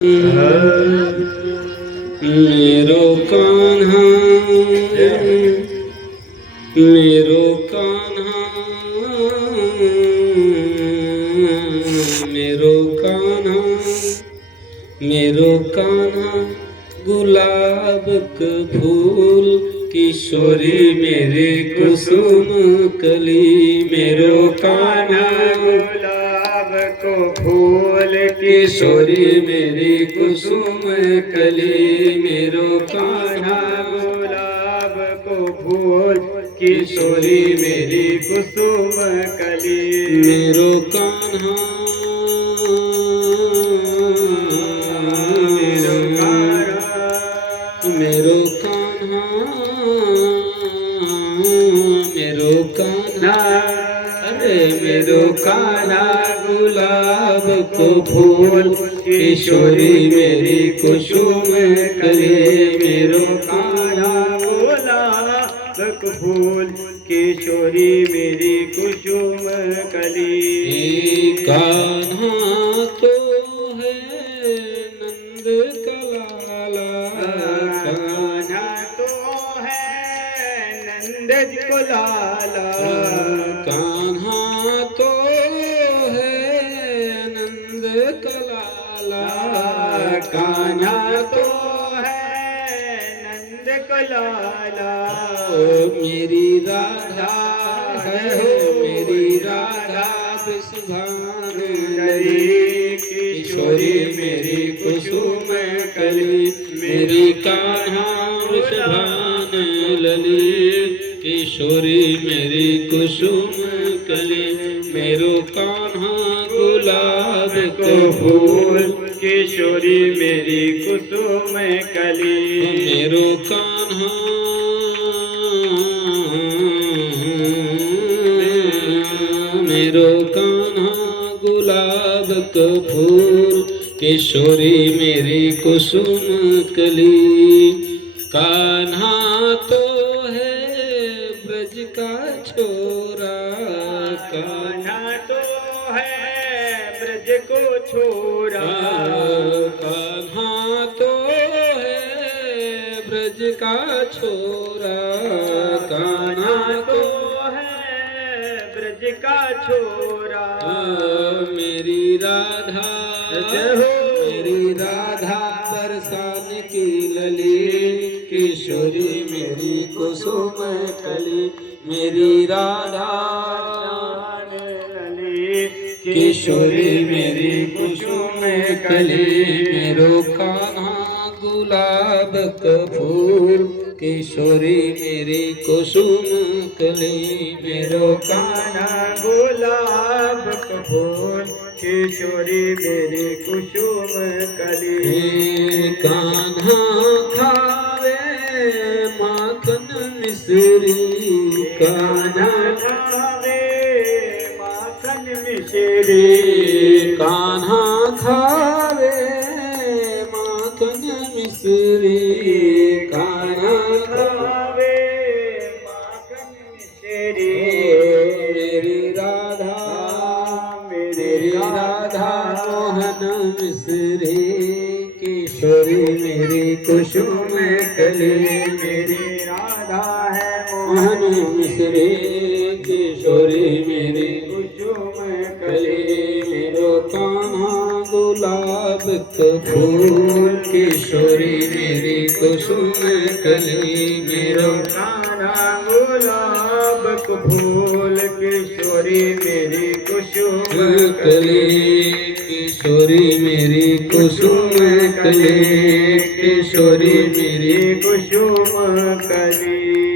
मेरो कान्हा मेरो कान्हा मेरो कान्हा मेरो कान्हा गुलाब का फूल किशोरी मेरे कुसुम कली। मेरो कान्हा गुलाब को फूल किशोरी मेरी कुसुम कली। मेरो कान्हा गुलाब को फूल किशोरी मेरी कुसुम कली। मेरो कान्हा मेरो कान्हा मेरो कान्हा अरे मेरो कान्हा गुलाब को फूल किशोरी मेरी कुसुम कली। मेरो कान्हा गुलाब को फूल किशोरी मेरी कुसुम कली। कान्हा तो है नंद कलाला, कान्हा तो है नंद कुलाला। कान्हा तो है नंद कलाला, कान्हा तो है नंद कुलाला। मेरी राधा है मेरी राधा विषभान लली। किशोरी मेरी कुसुम कली। मेरी कान्हा विषभान लली। किशोरी मेरी कुसुम कली। मेरो कान्हा गुलाब को फूल किशोरी मेरी कुसुम कली। मेरो कान्हा मेरो कान्हा गुलाब का फूल किशोरी मेरी कुसुम कली। कान्हा तो है ब्रज का छोरा, कान्हा तो है ब्रज को छोरा। कान्हा तो है ब्रज का छोरा। कान्हा तो ब्रज का छोरा। मेरी राधा मेरी राधा बरसान की लली। किशोरी मेरी कुसुम कली। मेरी राधा किशोरी मेरी कुसुम कली। मेरो कान्हा गुलाब का फूल किशोरी मेरी कुसुम कली। मेरो कान्हा गुलाब का फूल किशोरी मेरी कुसुम कली। कान्हा खावे माखन मिश्री। कान्हा खावे माखन मिश्री। कान्हा खावे माखन मिश्री। कान्हा खावे माखन मिश्री। मेरी राधा मेरी राधा मोहन मिश्री। किशोरी मेरी कुसुम कली। मेरी राधा है मोहन मिश्री। किशोरी मेरी कुसुम कली। मेरो कान्हा गुलाब का फूल किशोरी मेरी कुसुम कली। मेरो कान्हा गुलाब का फूल किशोरी मेरी कुसुम कली। किशोरी मेरी कुसुम कली। किशोरी मेरी कुसुम कली।